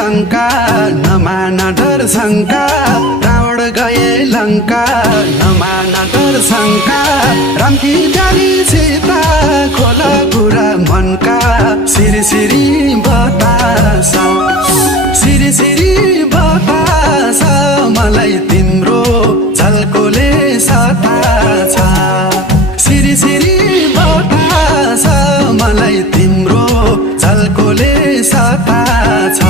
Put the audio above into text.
लङ्का नमान डर शङ्का रावण गए लङ्का नमान डर शङ्का रामकी प्यारी सीता खोला कुरा मनका सिरी सिरी बतास सिरी सिरी बतास मलाई तिम्रो झल्कोले सताछ सिरी सिरी बतास मलाई तिम्रो झल्कोले सताछ